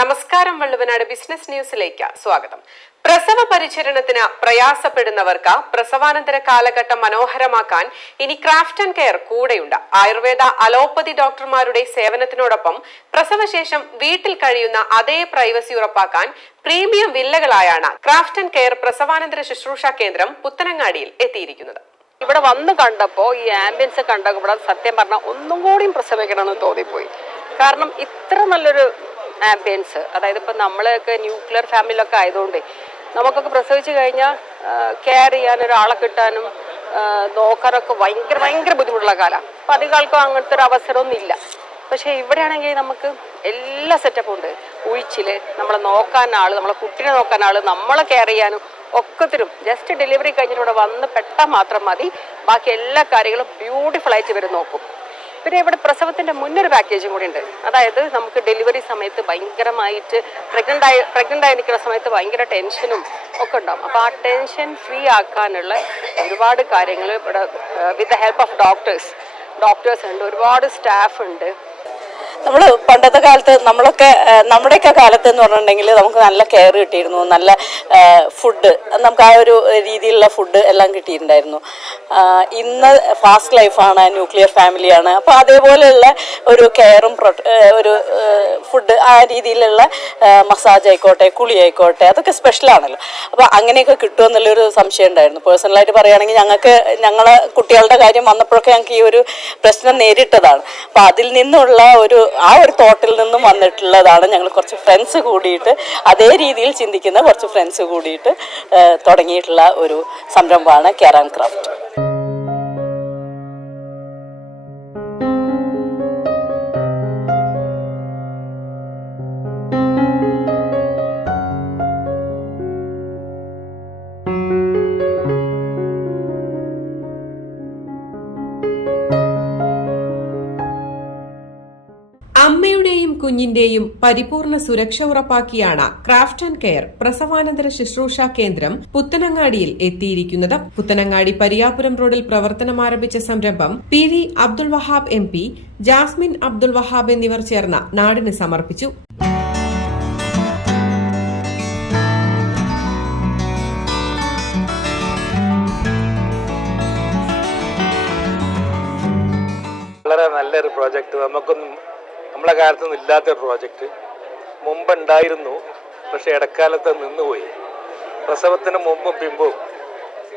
നമസ്കാരം വള്ളുവനാട് ബിസിനസ് ന്യൂസിലേക്ക് സ്വാഗതം. പ്രസവ പരിചരണത്തിന് പ്രയാസപ്പെടുന്നവർക്ക് പ്രസവാനന്തര കാലഘട്ടം മനോഹരമാക്കാൻ ഇനി ക്രാഫ്റ്റ് ആൻഡ് കെയർ കൂടെയുണ്ട്. ആയുർവേദ അലോപ്പതി ഡോക്ടർമാരുടെ സേവനത്തിനോടൊപ്പം പ്രസവശേഷം വീട്ടിൽ കഴിയുന്ന അതേ പ്രൈവസി ഉറപ്പാക്കാൻ പ്രീമിയം വില്ലകളായാണ് ക്രാഫ്റ്റ് ആൻഡ് കെയർ പ്രസവാനന്തര ശുശ്രൂഷ കേന്ദ്രം പുത്തനങ്ങാടിയിൽ എത്തിയിരിക്കുന്നത്. ഇവിടെ വന്ന് കണ്ടപ്പോൾ ഈ ആംബിയൻസ് കണ്ടപ്പോൾ സത്യം പറഞ്ഞാൽ ഒന്നും കൂടിയും പ്രസവിക്കണമെന്ന് തോന്നിപ്പോയി. കാരണം ഇത്ര നല്ലൊരു ആംബിയൻസ് അതായത് ഇപ്പം നമ്മളൊക്കെ ന്യൂക്ലിയർ ഫാമിലിയിലൊക്കെ ആയതുകൊണ്ട് നമുക്കൊക്കെ പ്രസവിച്ച് കഴിഞ്ഞാൽ കെയർ ചെയ്യാൻ ഒരാളെ കിട്ടാനും നോക്കാനൊക്കെ ഭയങ്കര ഭയങ്കര ബുദ്ധിമുട്ടുള്ള കാലമാണ് അപ്പം അധികം ആൾക്കും അങ്ങനത്തെ ഒരു അവസരമൊന്നുമില്ല പക്ഷേ ഇവിടെയാണെങ്കിൽ നമുക്ക് എല്ലാ സെറ്റപ്പും ഉണ്ട്. ഉഴിച്ചിൽ നമ്മളെ നോക്കാൻ ആൾ നമ്മളെ കുട്ടിനെ നോക്കാൻ ആൾ നമ്മളെ കെയർ ചെയ്യാനും ഒക്കത്തിനും. ജസ്റ്റ് ഡെലിവറി കഴിഞ്ഞിട്ട് ഇവിടെ വന്ന് പെട്ടാൽ മാത്രം മതി. ബാക്കി എല്ലാ കാര്യങ്ങളും ബ്യൂട്ടിഫുൾ ആയിട്ട് ഇവർ നോക്കും. പിന്നെ ഇവിടെ പ്രസവത്തിന്റെ മുന്നൊരു പാക്കേജും കൂടി ഉണ്ട്. അതായത് നമുക്ക് ഡെലിവറി സമയത്ത് ഭയങ്കരമായിട്ട് പ്രഗ്നന്റ് ആയി പ്രഗ്നന്റ് ആയി നിൽക്കുന്ന സമയത്ത് ഭയങ്കര ടെൻഷനും ഒക്കെ ഉണ്ടാവും. അപ്പോൾ ആ ടെൻഷൻ ഫ്രീ ആക്കാനുള്ള ഒരുപാട് കാര്യങ്ങൾ ഇവിടെ with the help of doctors doctors ഉണ്ട് ഒരുപാട് സ്റ്റാഫ് ഉണ്ട്. നമ്മൾ പണ്ടത്തെ കാലത്ത് നമ്മളൊക്കെ നമ്മുടെയൊക്കെ കാലത്ത് എന്ന് പറഞ്ഞിട്ടുണ്ടെങ്കിൽ നമുക്ക് നല്ല കെയർ കിട്ടിയിരുന്നു നല്ല ഫുഡ് നമുക്ക് ആ ഒരു രീതിയിലുള്ള ഫുഡ് എല്ലാം കിട്ടിയിട്ടുണ്ടായിരുന്നു. ഇന്ന് ഫാസ്റ്റ് ലൈഫാണ് ന്യൂക്ലിയർ ഫാമിലിയാണ് അപ്പോൾ അതേപോലെയുള്ള ഒരു കെയറും ഒരു ഫുഡ് ആ രീതിയിലുള്ള മസാജ് ആയിക്കോട്ടെ കുളി ആയിക്കോട്ടെ അതൊക്കെ സ്പെഷ്യലാണല്ലോ അപ്പോൾ അങ്ങനെയൊക്കെ കിട്ടുമെന്നുള്ളൊരു സംശയം ഉണ്ടായിരുന്നു. പേഴ്സണലായിട്ട് പറയുകയാണെങ്കിൽ ഞങ്ങൾക്ക് ഞങ്ങളെ കുട്ടികളുടെ കാര്യം വന്നപ്പോഴൊക്കെ ഞങ്ങൾക്ക് ഈ ഒരു പ്രശ്നം നേരിട്ടതാണ്. അപ്പോൾ അതിൽ നിന്നുള്ള ഒരു ആ ഒരു തോട്ടിൽ നിന്നും വന്നിട്ടുള്ളതാണ് ഞങ്ങൾ കുറച്ച് ഫ്രണ്ട്സ് കൂടിയിട്ട് അതേ രീതിയിൽ ചിന്തിക്കുന്ന കുറച്ച് ഫ്രണ്ട്സ് കൂടിയിട്ട് തുടങ്ങിയിട്ടുള്ള ഒരു സംരംഭമാണ് ആൻഡ് ക്രാഫ്റ്റ് കുഞ്ഞിന്റെയും പരിപൂർണ സുരക്ഷ ഉറപ്പാക്കിയാണ് ക്രാഫ്റ്റ് ആൻഡ് കെയർ പ്രസവാനന്തര ശുശ്രൂഷ കേന്ദ്രം പുത്തനങ്ങാടിയിൽ എത്തിയിരിക്കുന്നത്. പുത്തനങ്ങാടി പരിയാപുരം റോഡിൽ പ്രവർത്തനം ആരംഭിച്ച സംരംഭം P V Abdul Wahab M P Jasmine Abdul Wahab എന്നിവർ ചേർന്ന് നാടിന് സമർപ്പിച്ചു. വളരെ നല്ലൊരു പ്രോജക്റ്റ് നമുക്കൊന്നും നമ്മളെ കാലത്തൊന്നും ഇല്ലാത്തൊരു പ്രോജക്റ്റ് മുമ്പ് ഉണ്ടായിരുന്നു പക്ഷെ ഇടക്കാലത്ത് നിന്നുപോയി. പ്രസവത്തിന് മുമ്പും പിമ്പും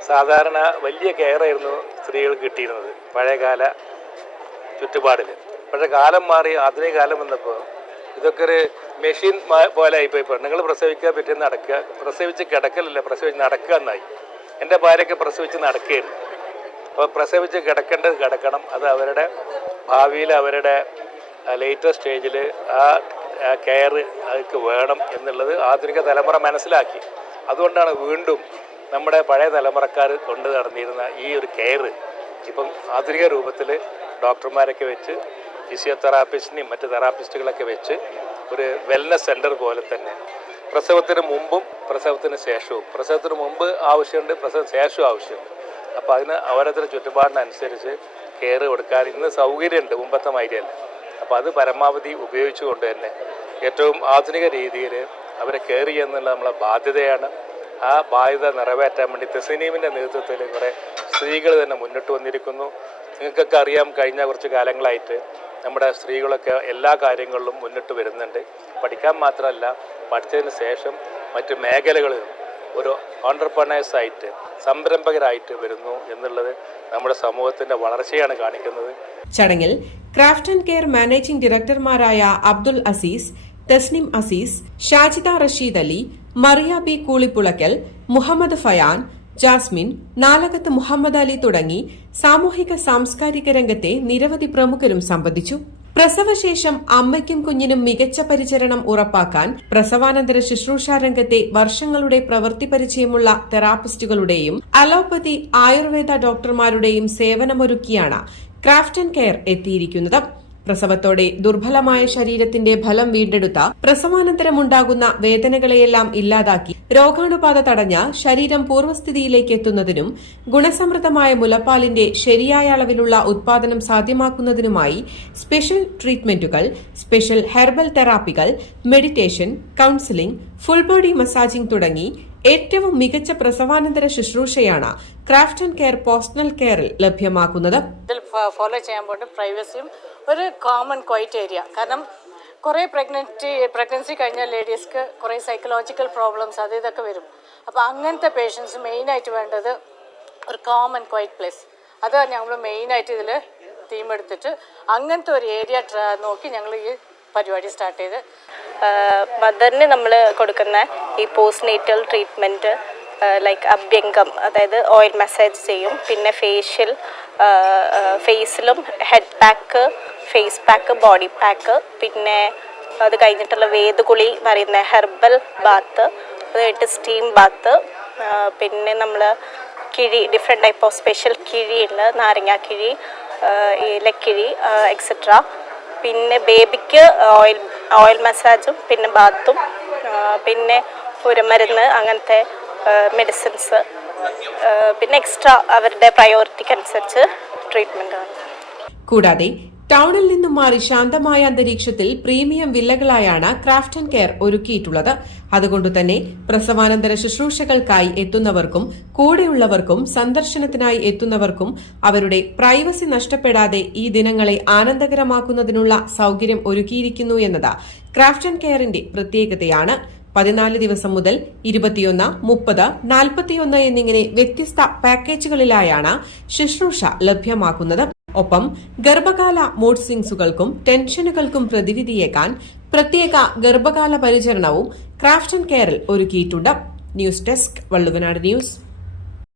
സാധാരണ വലിയ കെയറായിരുന്നു സ്ത്രീകൾ കിട്ടിയിരുന്നത് പഴയകാല ചുറ്റുപാടിൽ പക്ഷേ കാലം മാറി ആധുനിക കാലം വന്നപ്പോൾ ഇതൊക്കെ ഒരു മെഷീൻ പോലെ ആയിപ്പോയി. പെണ്ണുങ്ങൾ പ്രസവിക്കുക പിറ്റേന്ന് നടക്കുക. പ്രസവിച്ച് കിടക്കലല്ല പ്രസവിച്ച് നടക്കുക എന്നായി. എന്റെ ഭാര്യയൊക്കെ പ്രസവിച്ച് നടക്കുകയായിരുന്നു അപ്പോൾ പ്രസവിച്ച് കിടക്കേണ്ടത് കിടക്കണം. അത് അവരുടെ ഭാവിയിൽ അവരുടെ ലേറ്റസ്റ്റ് സ്റ്റേജിൽ ആ കെയർ അവർക്ക് വേണം എന്നുള്ളത് ആധുനിക തലമുറ മനസ്സിലാക്കി. അതുകൊണ്ടാണ് വീണ്ടും നമ്മുടെ പഴയ തലമുറക്കാർ കൊണ്ടു നടന്നിരുന്ന ഈ ഒരു കെയർ ഇപ്പം ആധുനിക രൂപത്തിൽ ഡോക്ടർമാരൊക്കെ വെച്ച് ഫിസിയോതെറാപ്പിസ്റ്റിനെയും മറ്റ് തെറാപ്പിസ്റ്റുകളൊക്കെ വെച്ച് ഒരു വെൽനസ് സെന്റർ പോലെ തന്നെ. പ്രസവത്തിന് മുമ്പും പ്രസവത്തിന് ശേഷവും. പ്രസവത്തിന് മുമ്പ് ആവശ്യമുണ്ട് പ്രസവ ശേഷവും ആവശ്യമുണ്ട്. അപ്പോൾ അതിന് ഓരോരുത്തരുടെ ചുറ്റുപാടിനനുസരിച്ച് കെയർ കൊടുക്കാൻ ഇന്ന് സൗകര്യമുണ്ട്. മുമ്പത്തെ മാതിരിയല്ല. അപ്പോൾ അത് പരമാവധി ഉപയോഗിച്ചുകൊണ്ട് തന്നെ ഏറ്റവും ആധുനിക രീതിയിൽ അവരെ കെയർ ചെയ്യുന്നുള്ള നമ്മളെ ബാധ്യതയാണ്. ആ ബാധ്യത നിറവേറ്റാൻ വേണ്ടി തെസനീമിന്റെ നേതൃത്വത്തിൽ കുറേ സ്ത്രീകൾ തന്നെ മുന്നിട്ട് വന്നിരിക്കുന്നു. നിങ്ങൾക്കൊക്കെ അറിയാം കഴിഞ്ഞ കുറച്ച് കാലങ്ങളായിട്ട് നമ്മുടെ സ്ത്രീകളൊക്കെ എല്ലാ കാര്യങ്ങളിലും മുന്നിട്ട് വരുന്നുണ്ട്. പഠിക്കാൻ മാത്രമല്ല പഠിച്ചതിന് ശേഷം മറ്റ് മേഖലകളിലും ഒരു ഓണ്ടർപ്രണേഴ്സായിട്ട് സംരംഭകരായിട്ട് വരുന്നു എന്നുള്ളത് നമ്മുടെ സമൂഹത്തിന്റെ വളർച്ചയാണ് കാണിക്കുന്നത്. ചടങ്ങിൽ ക്രാഫ്റ്റ് ആൻഡ് കെയർ മാനേജിംഗ് ഡയറക്ടർമാരായ അബ്ദുൽ അസീസ് തസ്നിം അസീസ് ഷാജിദ റഷീദ് അലി മറിയ ബി കൂളിപ്പുളക്കൽ മുഹമ്മദ് ഫയാൻ ജാസ്മിൻ നാലകത്ത് മുഹമ്മദ് അലി തുടങ്ങി സാമൂഹിക സാംസ്കാരിക രംഗത്തെ നിരവധി പ്രമുഖരും സംബന്ധിച്ചു. പ്രസവശേഷം അമ്മയ്ക്കും കുഞ്ഞിനും മികച്ച പരിചരണം ഉറപ്പാക്കാൻ പ്രസവാനന്തര ശുശ്രൂഷ രംഗത്തെ വർഷങ്ങളുടെ പ്രവൃത്തി പരിചയമുള്ള തെറാപ്പിസ്റ്റുകളുടെയും അലോപ്പതി ആയുർവേദ ഡോക്ടർമാരുടെയും സേവനമൊരുക്കിയാണ് ക്രാഫ്റ്റ് ആൻഡ് കെയർ എത്തിയിരിക്കുന്നത്. പ്രസവത്തോടെ ദുർബലമായ ശരീരത്തിന്റെ ഫലം വീണ്ടെടുത്ത പ്രസവാനന്തരമുണ്ടാകുന്ന വേദനകളെയെല്ലാം ഇല്ലാതാക്കി രോഗാണുബാധ തടഞ്ഞ ശരീരം പൂർവസ്ഥിതിയിലേക്ക് എത്തുന്നതിനും ഗുണസമൃദ്ധമായ മുലപ്പാലിന്റെ ശരിയായ അളവിലുള്ള ഉത്പാദനം സാധ്യമാക്കുന്നതിനുമായി സ്പെഷ്യൽ ട്രീറ്റ്മെന്റുകൾ special herbal തെറാപ്പികൾ meditation counselling full body massaging തുടങ്ങി ഏറ്റവും മികച്ച പ്രസവാനന്തര ശുശ്രൂഷയാണ് ക്രാഫ്റ്റ് ആൻഡ് കെയർ പേഴ്സണൽ കെയറിൽ ലഭ്യമാക്കുന്നത്. ഫോളോ ചെയ്യാൻ പോകുന്നത് പ്രൈവസിയും ഒരു കോമൺ ക്വൈറ്റ് ഏരിയ കാരണം കുറേ പ്രഗ്നന്റി പ്രഗ്നൻസി കഴിഞ്ഞ ലേഡീസ്ക്ക് കുറേ സൈക്കോളജിക്കൽ പ്രോബ്ലംസ് അത് ഇതൊക്കെ വരും. അപ്പോൾ അങ്ങനത്തെ പേഷ്യൻസ് മെയിനായിട്ട് വേണ്ടത് ഒരു കോമൺ ക്വൈറ്റ് പ്ലേസ് അത് ഞങ്ങൾ മെയിനായിട്ട് ഇതിൽ തീം എടുത്തിട്ട് അങ്ങനത്തെ ഒരു ഏരിയ നോക്കി ഞങ്ങൾ ഈ പരിപാടി സ്റ്റാർട്ട് ചെയ്ത്. മദറിന് നമ്മൾ കൊടുക്കുന്ന ഈ പോസ്റ്റ് നേറ്റൽ ട്രീറ്റ്മെന്റ് ലൈക്ക് അഭ്യംഗം അതായത് ഓയിൽ മസാജ് ചെയ്യും. പിന്നെ ഫേഷ്യൽ ഫേസിലും head pack face pack body pack പിന്നെ അത് കഴിഞ്ഞിട്ടുള്ള വേദുകുളി പറയുന്ന ഹെർബൽ ബാത്ത് അതായിട്ട് സ്റ്റീം ബാത്ത് പിന്നെ നമ്മൾ കിഴി ഡിഫറെന്റ് ടൈപ്പ് ഓഫ് സ്പെഷ്യൽ കിഴിയുണ്ട് നാരങ്ങാക്കിഴി ഇലക്കിഴി എക്സെട്ര പിന്നെ ബേബിക്ക് ഓയിൽ ഓയിൽ മസാജും പിന്നെ ബാത്തും പിന്നെ ഉരമരുന്ന് അങ്ങനത്തെ മെഡിസിൻസ് പിന്നെ എക്സ്ട്രാ അവരുടെ പ്രയോറിറ്റിക്ക് അനുസരിച്ച് ട്രീറ്റ്മെന്റ് ആണ്. കൂടാതെ ടൗണിൽ നിന്നും മാറി ശാന്തമായ അന്തരീക്ഷത്തിൽ പ്രീമിയം വില്ലകളായാണ് ക്രാഫ്റ്റ് ആൻഡ് കെയർ ഒരുക്കിയിട്ടുള്ളത്. അതുകൊണ്ടുതന്നെ പ്രസവാനന്തര ശുശ്രൂഷകൾക്കായി എത്തുന്നവർക്കും കൂടെയുള്ളവർക്കും സന്ദർശനത്തിനായി എത്തുന്നവർക്കും അവരുടെ പ്രൈവസി നഷ്ടപ്പെടാതെ ഈ ദിനങ്ങളെ ആനന്ദകരമാക്കുന്നതിനുള്ള സൗകര്യം ഒരുക്കിയിരിക്കുന്നു എന്നത് ക്രാഫ്റ്റ് ആൻഡ് കെയറിന്റെ പ്രത്യേകതയാണ് പതിനാല് ദിവസം മുതൽ ഇരുപത്തിയൊന്ന് മുപ്പത് നാൽപ്പത്തിയൊന്ന് എന്നിങ്ങനെ വ്യത്യസ്ത പാക്കേജുകളിലായാണ് ശുശ്രൂഷ ലഭ്യമാക്കുന്നത്. ഒപ്പം ഗർഭകാല മൂഡ് സ്വിങ്സുകൾക്കും ടെൻഷനുകൾക്കും പ്രതിവിധിയേക്കാൻ പ്രത്യേക ഗർഭകാല പരിചരണവും ക്രാഫ്റ്റ് ആൻഡ് കെയറിൽ ഒരുക്കിയിട്ടുണ്ട്. News desk Valluvanad news.